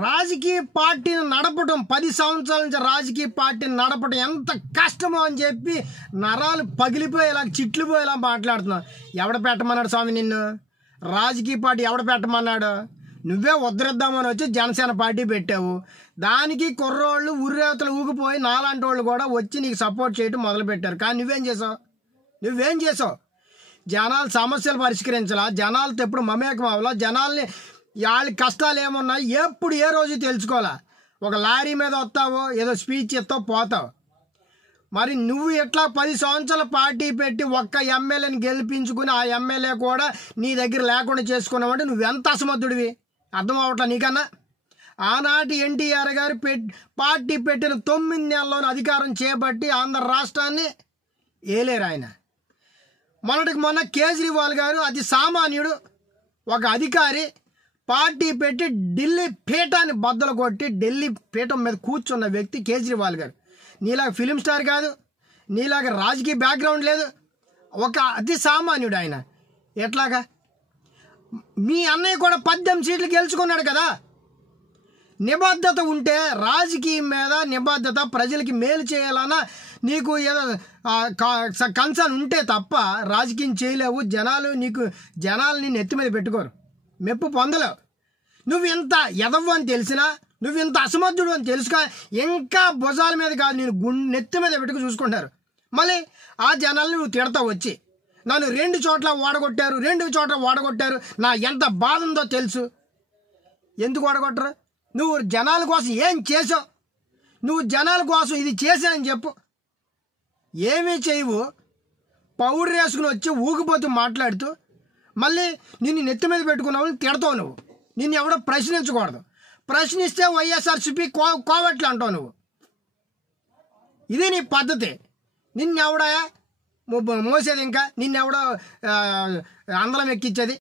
రాజకీయ పార్టీని నడపడం 10 సంవత్సరాల నుంచి రాజకీయ పార్టీని నడపడం ఎంత కష్టమో అని చెప్పి నరాలు పగిలిపోయేలా చిట్లిపోయేలా మాట్లాడుతున్నావు. ఎవడ పెట్టమన్నాడు స్వామి నిన్ను? రాజకీయ పార్టీ ఎవడ పెట్టమన్నాడు? నువ్వే ఉద్ధరిద్దామని వచ్చి జనసేన పార్టీ పెట్టావు. దానికి కుర్రోళ్ళు ఉర్రేతలు ఊగిపోయి నాలాంటి వాళ్ళు కూడా వచ్చి నీకు సపోర్ట్ చేయడం మొదలుపెట్టారు. కానీ నువ్వేం చేసావు? జనాల సమస్యలు పరిష్కరించాలా? జనాలతో ఎప్పుడు మమేకం అవ్వాలా? జనాల్ని వాళ్ళ కష్టాలు ఏమున్నాయి ఎప్పుడు ఏ రోజు తెలుసుకోవాలా? ఒక లారీ మీద వస్తావో ఏదో స్పీచ్ ఇస్తావు పోతావు. మరి నువ్వు ఎట్లా 10 సంవత్సరాల పార్టీ పెట్టి ఒక్క ఎమ్మెల్యేని గెలిపించుకుని ఆ ఎమ్మెల్యే కూడా నీ దగ్గర లేకుండా చేసుకున్నావంటే నువ్వెంత అసమర్థుడివి అర్థం అవట్లా నీకన్నా? ఆనాటి ఎన్టీఆర్ గారు పార్టీ పెట్టిన 9 నెలల్లోనే అధికారం చేపట్టి ఆంధ్ర రాష్ట్రాన్ని ఏలేరు ఆయన. మొన్న కేజ్రీవాల్ గారు అతి సామాన్యుడు ఒక అధికారి పార్టీ పెట్టి ఢిల్లీ పీఠాన్ని బద్దలు కొట్టి ఢిల్లీ పీఠం మీద కూర్చున్న వ్యక్తి కేజ్రీవాల్ గారు. నీలాగా ఫిలిం స్టార్ కాదు, నీలాగా రాజకీయ బ్యాక్గ్రౌండ్ లేదు, ఒక అతి సామాన్యుడు ఆయన. ఎట్లాగా? మీ అన్నయ్య కూడా 18 సీట్లు గెలుచుకున్నాడు కదా. నిబద్ధత ఉంటే రాజకీయం మీద నిబద్ధత, ప్రజలకి మేలు చేయాలన్నా నీకు ఏదో కన్సర్న్ ఉంటే తప్ప రాజకీయం చేయలేవు. జనాలు నిన్ను ఎత్తి మీద పెట్టుకోరు, మెప్పు పొందలేవు. నువ్వు ఇంత ఎదవ్వు అని తెలిసినా, నువ్వు ఇంత అసమర్థుడు అని తెలుసుక ఇంకా భుజాల మీద కాదు నేను నెత్తి మీద పెట్టుకు చూసుకుంటారు. మళ్ళీ ఆ జనాల్ని నువ్వు తిడతావు వచ్చి, నన్ను 2 చోట్ల ఓడగొట్టారు, నా ఎంత బాధ ఉందో తెలుసు. ఎందుకు ఓడగొట్టరు? నువ్వు జనాల కోసం ఏం చేసావు? నువ్వు జనాల కోసం ఇది చేశానని చెప్పు. ఏమీ చేయవు, పౌడర్ వేసుకుని వచ్చి ఊగిపోతూ మాట్లాడుతూ మళ్ళీ నిన్ను నెత్తి మీద పెట్టుకున్నావు తిడతావు. నువ్వు నిన్ను ఎవడో ప్రశ్నించకూడదు. ప్రశ్నిస్తే వైఎస్ఆర్సీపీ కోవట్లు అంటావు నువ్వు. ఇది నీ పద్ధతి. నిన్నెవడా మోసేది? ఇంకా నిన్నెవడో అందరం ఎక్కించేది?